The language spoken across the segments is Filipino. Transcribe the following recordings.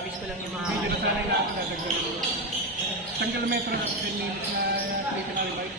Pawis ko lang yung mga... Medyo na sana yung natin dadagdagan. Isang kilometro na 10 minutes na critical bike.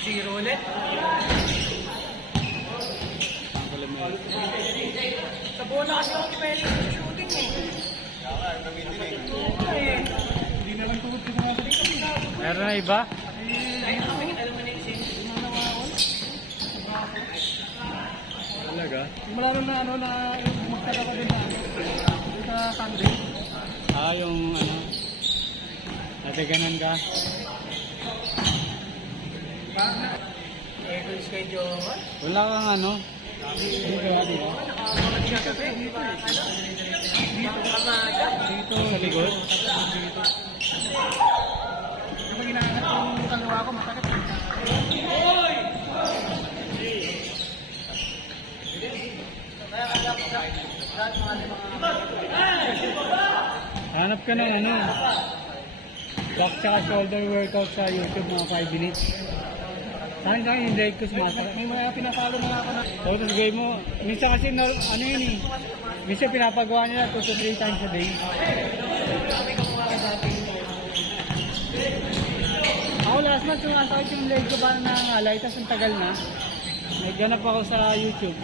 Zero ulit. Sa bola kasi ako pwede sa shooting eh. Hindi na lang tungkol sa mga dito. Meron na iba? Talaga? Simula nun na ano na magtaga ko din na ano. Sa Sunday. Ah, yung ano? Natiganan ka? Full schedule. Wala kang ano? Dito. Sa likod? Yung inaangat yung kaliwa ko, masakit. Hanap ka ng ano? Back tsaka shoulder workout sa YouTube, mga 5 minutes. Saan ka yung leg ko sumasakit? May mga pinapalo na ako na. Tapos gawin mo, minsan kasi ano yun eh. Minsan pinapagawa nila 2 to 3 times a day. Ako last month, sumasakit yung leg ko ba nangangalay, tapos ang tagal na. Nagganap ako sa YouTube.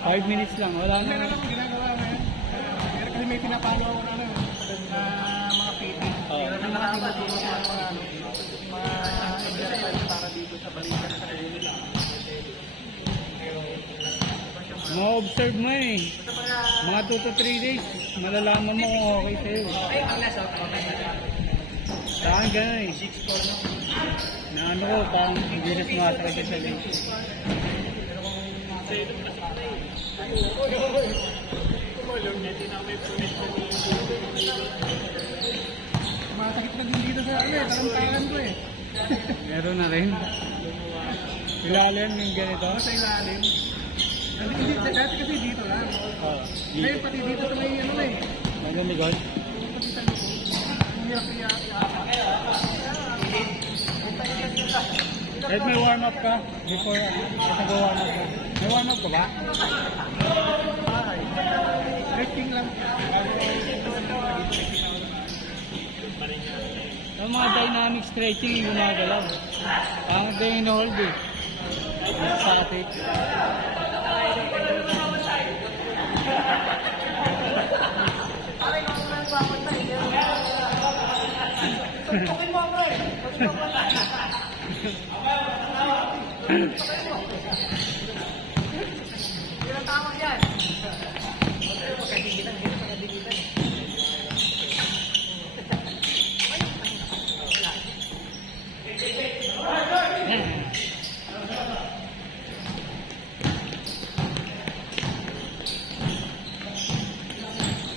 5 minutes lang, wala Meron na. akong ginagawa ngayon. Pero kasi may pinapalo ako na ano, na mga PT. Oo. Meron na nakakatulong sa mga ano, mga exercise para dito sa balikan sa kanila. Ma-observe mo eh. Mga 2 to 3 days, malalaman mo kung okay sa'yo. Ay, ang nasa ako. Saan gano'n eh. Na ano ko, parang hindi na sumasakit sa leg. Masakit na din dito sa ano eh, tarantaran ko eh. Meron na rin. Ilalim yung ganito. Sa ilalim. Hindi, dati kasi dito lang. Oo. Ngayon pati dito sa may ano na eh. Hanggang likod. Pati sa likod. Ang hirap Kahit may warm up ka, before nag-warm up ka. May warm up ka ba? stretching lang. Yung mga dynamic stretching yung gumagalaw. Parang ito yung in-hold eh. Static.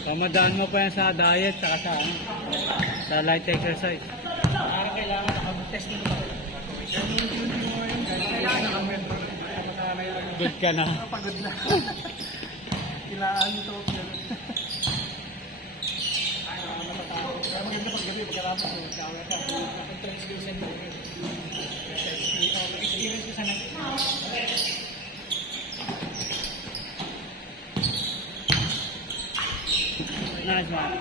Pamadaan mo pa yan sa diet saka sa, ano, sa light exercise. Parang kailangan nakabug-test nito ba? Kailangan nakamento. Good ka na. Pagod na. Kailangan ito. Kaya maganda pag gabi, pagkarapas mo, kaya ka. Translucent mo. Experience ko sa nag... Nice one.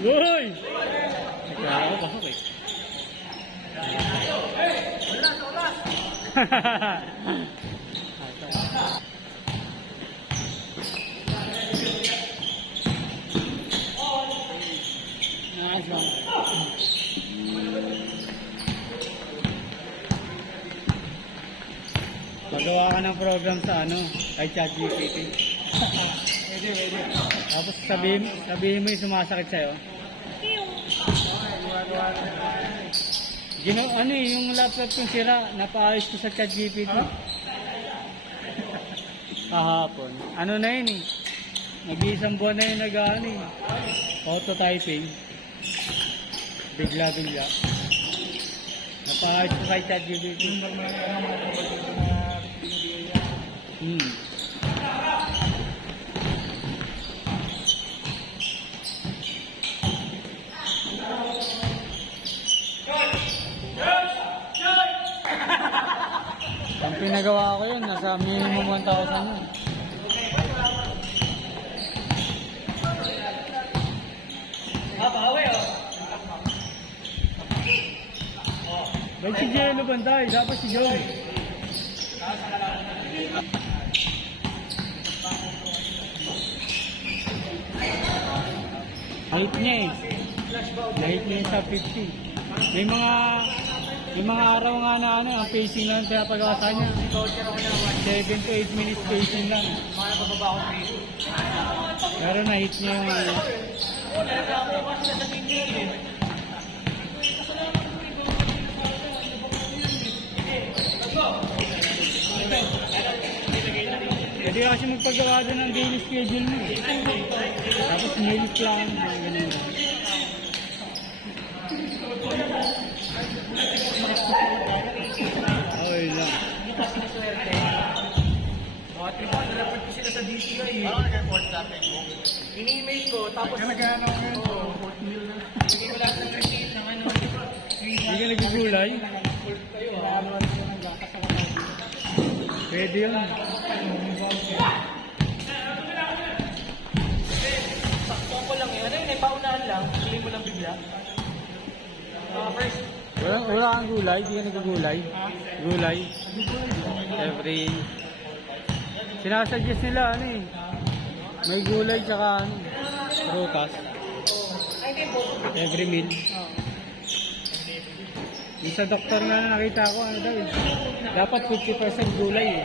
Uy! Nagkala ko pasok eh. Nice one. Magawa ka ng program sa ano, kay ChatGPT. Pwede. Tapos sabihin mo yung sumasakit sa'yo. Ano eh, yung laptop kong sira, napaayos ko sa ChatGPT. Kahapon. Ano na yun eh. Nag-iisang buwan na yung nag-ano eh. Auto-typing. Bigla. Napaayos ko kay ChatGPT. Ang pinagawa ko yun. yun, nasa minimum 1,000 yun. Bawi oh. Ba't si Jello bantay? Dapat si Joey. Height niya eh. Height niya sa 50. May mga araw nga na ano, ang pacing lang ang pinapagawa niya. 7 to 8 minutes pacing lang. Mga bababa ko dito. Pero na-hit niya yung ano. Pwede kasi magpagawa doon ng daily schedule mo. Tapos meals lang, mga ganun. Okay lang. Mga tripa, nalapad ko sila sa DTI eh. Parang nag-report sa Facebook. In-email ko, tapos Nagkano ko yun? 4 na. bigay ko lahat ng receipt ng ano. Hindi ka nagugulay? Kayo ah. Nakaluan ko ng gatas sa mga. Pwede yun. Sakto ko lang yun. Ano yun, may paunahan lang. Pili mo lang bigla. First, Wala kang gulay? Hindi ka nagugulay? Gulay? Every... Sinasuggest nila ano eh. May gulay tsaka ano, prutas. ay hindi po. Every meal. Yung sa doktor na nakita ko, ano daw eh. Dapat 50% gulay eh.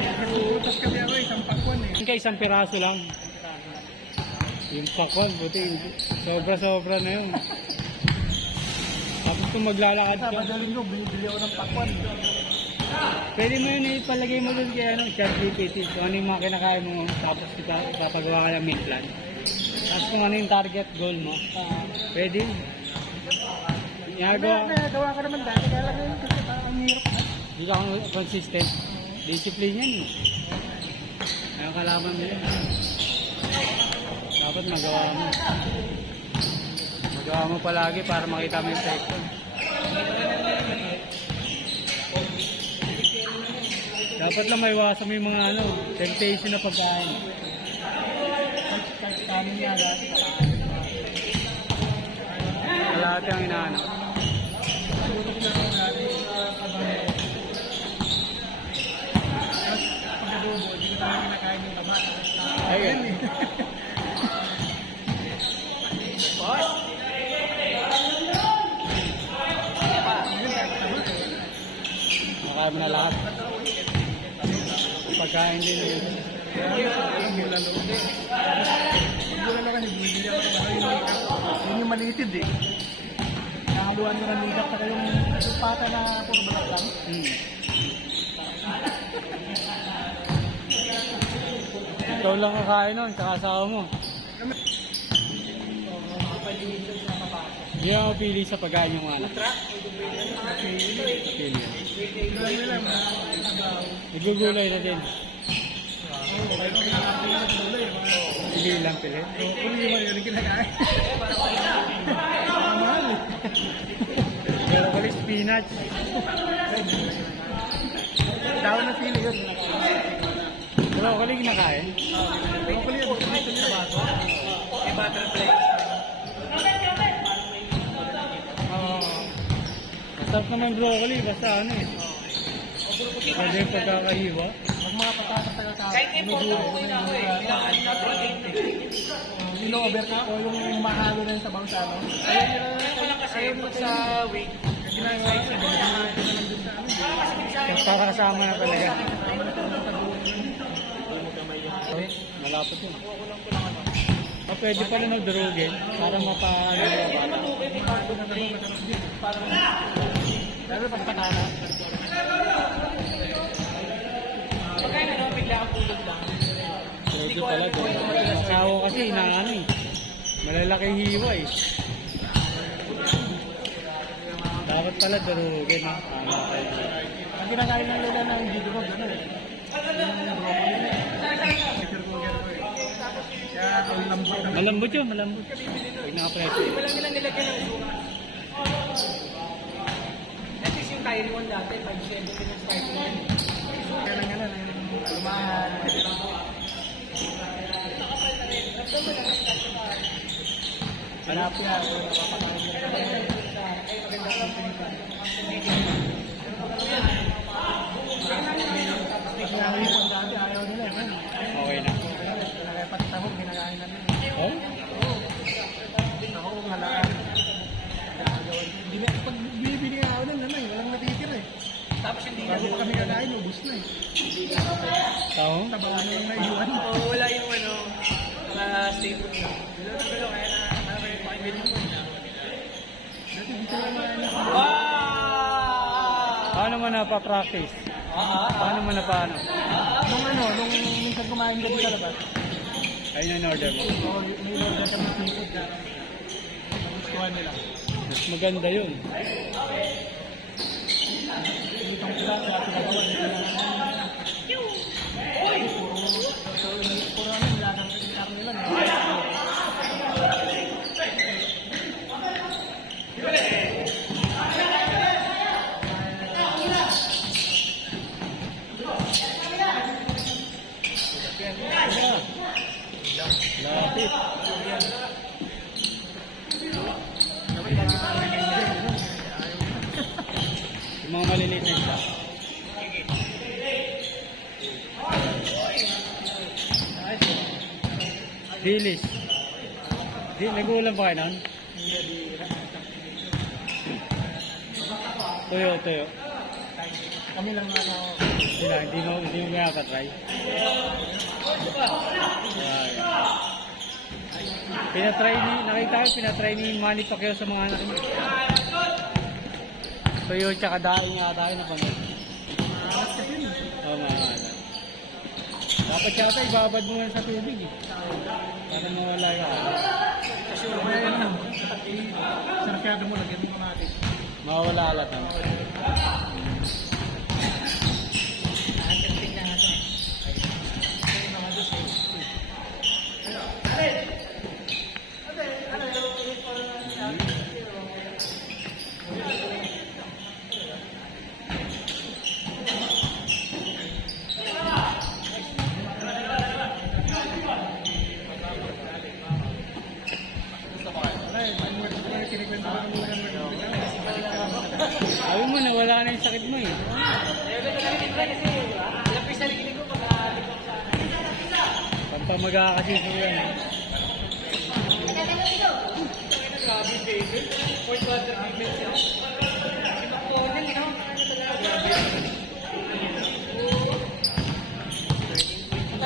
Nagpuputas kami ako isang pakwan eh. Yung isang piraso lang. Yung pakwan, buti. Sobra-sobra na yun. Tapos kung maglalakad Sa ka, madaling ko, binibili ako ng pakwan. pwede mo yun ipalagay mo dun kay ano, chat GPT. Kung ano yung mga kinakain mo, tapos ipapagawa ka ng meal plan. Tapos kung ano yung target goal mo, pwede yun. Ginagawa, Nagawa ko naman dati, kaya lang yun kasi parang ang hirap na. hindi ka consistent. Discipline yan eh. Ayaw kalaman mo yun. Dapat magawa mo. Magawa mo palagi para makita mo yung effect. Dapat lang maiwasan mo yung mga ano, temptation na pagkain. Kahit kanin niya dati. Lahat yung inaano. Siguro ko lang dati. Pag-adobo, hindi ko naman kinakain yung taba. Ayun. Makakain mo na lahat. Pagkain din yun. Ang bulan lang. Ang bulan lang kasi bibili ako ng ano yung makeup. Yun yung malitid eh. Nakaluan mo ng makeup saka yung pata na puro balat lang. Ikaw lang kakain nun, tsaka asawa mo. Hindi ako pili sa pagkain yung anak. Pili. Bulan nila, masabaw. Nagugulay na din. Pili lang pili. Kung hindi mo yun kinakain. Mahal eh. Pero kali spinach. Tao na pili yun. Pero kali kinakain. Broccoli yun. Dito nila ba ito? May butterfly. Masarap naman broccoli, basta ano eh. Pwede yung pagkakahiwa. Pag mga patatas taga ka. Kahit import ako ko na ako eh. Kailangan na protein eh. Ino-over ka o yung mahalo na yung sabaw sa ano. Kaya ko lang kasi pag sa week, Ginagawa ko. Para kasama na talaga. Malapot yun. Pwede pala na durugin para mapaano Lalo pag patata. pagkain na naman bigla ang tulog lang. Pwede pala durugin. Asawa kasi inaano eh. Malalaki hiwa eh. Dapat pala durugin ha. Ang ginagawa ng lola ng video ko, gano'n eh. Yung broccoli. Picture ko gano'n eh. Kaya ang lambot na. Malambot yun, malambot. Pag nakapreso. Di ba lang nilang nilagyan ng suka? At least yung style 1 dati, 570 na style 1. Kaya lang yan, lumahan. Tilapia, Pinahipon dati, ayaw nila eh. Okay na. Kaya pati tahog, ginagahin na nila. Oh? Tahog, halaan. Hindi na, pag bibili nga ako nun, walang natitira eh. Tapos hindi na Bago pa kami kakain, ubus na eh. Tao? Tabangan na lang na iwan. wala yung mga staple na. Bilo, kaya na yung pakibili mo. Dati dito lang na Paano mo napapractice? Paano mo na paano? Nung minsan kumain ka dito sa labas, Ayun ang order mo. may order kami seafood ka. Nagustuhan nila. Mas maganda yun. Itong sila sa ating nagawa nila. Puro ano, nilagang nila. Lapit. Yung mga maliliit na isa. Dilis. Nag-uulam pa kayo nun? Tuyo. Kami lang ano, Hindi mo makakatry. Nakita ko, pinatry ni Manny Pacquiao sa mga anak niya. Tuyo tsaka daing nga tayo na pangit. Oo, maalat. Dapat siya tayo, ibabad mo yan sa tubig eh. Para mawala ka. kaya yan lang. Sarkado mo, lagyan mo natin. Mawala alat na. Sabi mo, nawala na yung sakit mo eh. Pampamaga kasi ito yan eh.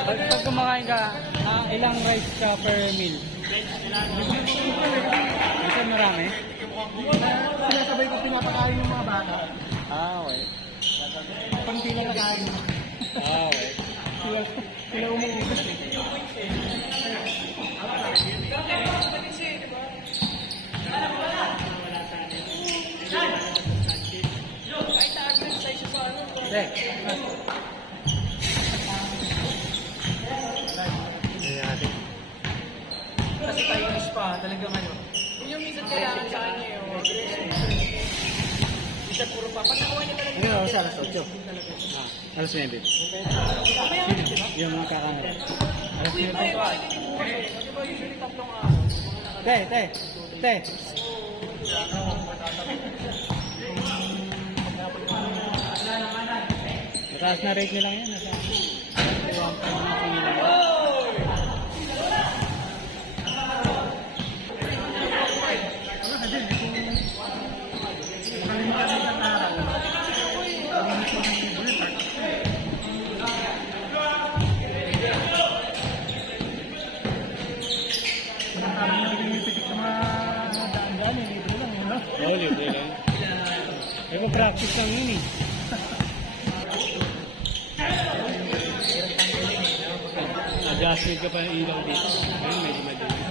Pag kumakain ka, ilang rice ka per meal? Ito marami? Sinasabay ko pinapakain yung mga bata. Okay. Pag pinapakain mo. Okay. Sila umuubos eh. Tek. Kasi tayo pa, talaga ngayon. Yung minsan kailangan sa kanya yung isa puro pa. Pag nakuha niya talaga. Ano sa alas 8? Alas 9. Yung mga kakanara. Alas 9. Di ba usually tatlong Te. Mataas na rate nila yan. Nasa 1.5 nila. Ano kasi, kung nakalimutan ng araw, kalimutan ko ng ballpark. Kami nagpipitik sa mga daan-daan eh, libre lang yun, no? Oo, libre lang. Eh, practice lang yun eh. Adjustment ka pa ng ilaw dito. Ayun, medyo madali.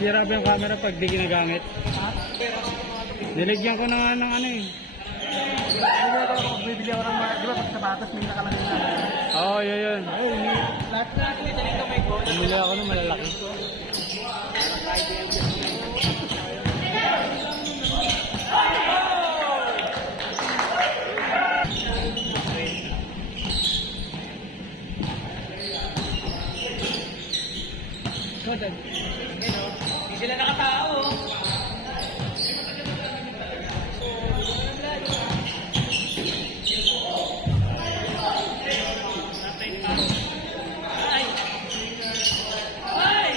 Sirabi ang camera pag di ginagamit. Niligyan ko na nga ng ano eh. Ano ba ako video bibili ako ng mga, di ba pag sapatos may nakalagay na. Oo, yun. Ay, lahat na. Dito may goal. Bumili ako ng malalaki. Kodan. Hindi sila nakatao. Ay! Ay!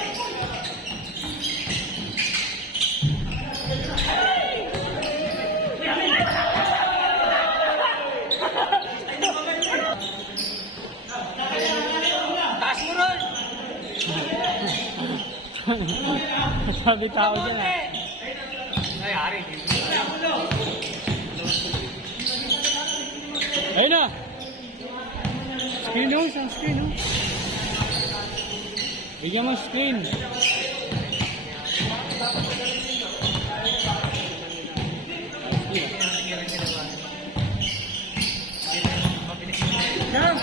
Taas mo ron! Sabi tao dyan ah. Ay, Ari. Ayun na! Screen oh, isang screen oh. Bigyan mo screen. Yan!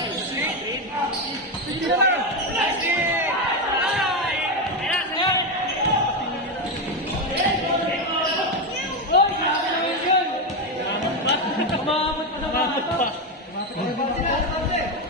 Sige na lang! Kumamot pa sa bata. Tumatakbo din ako.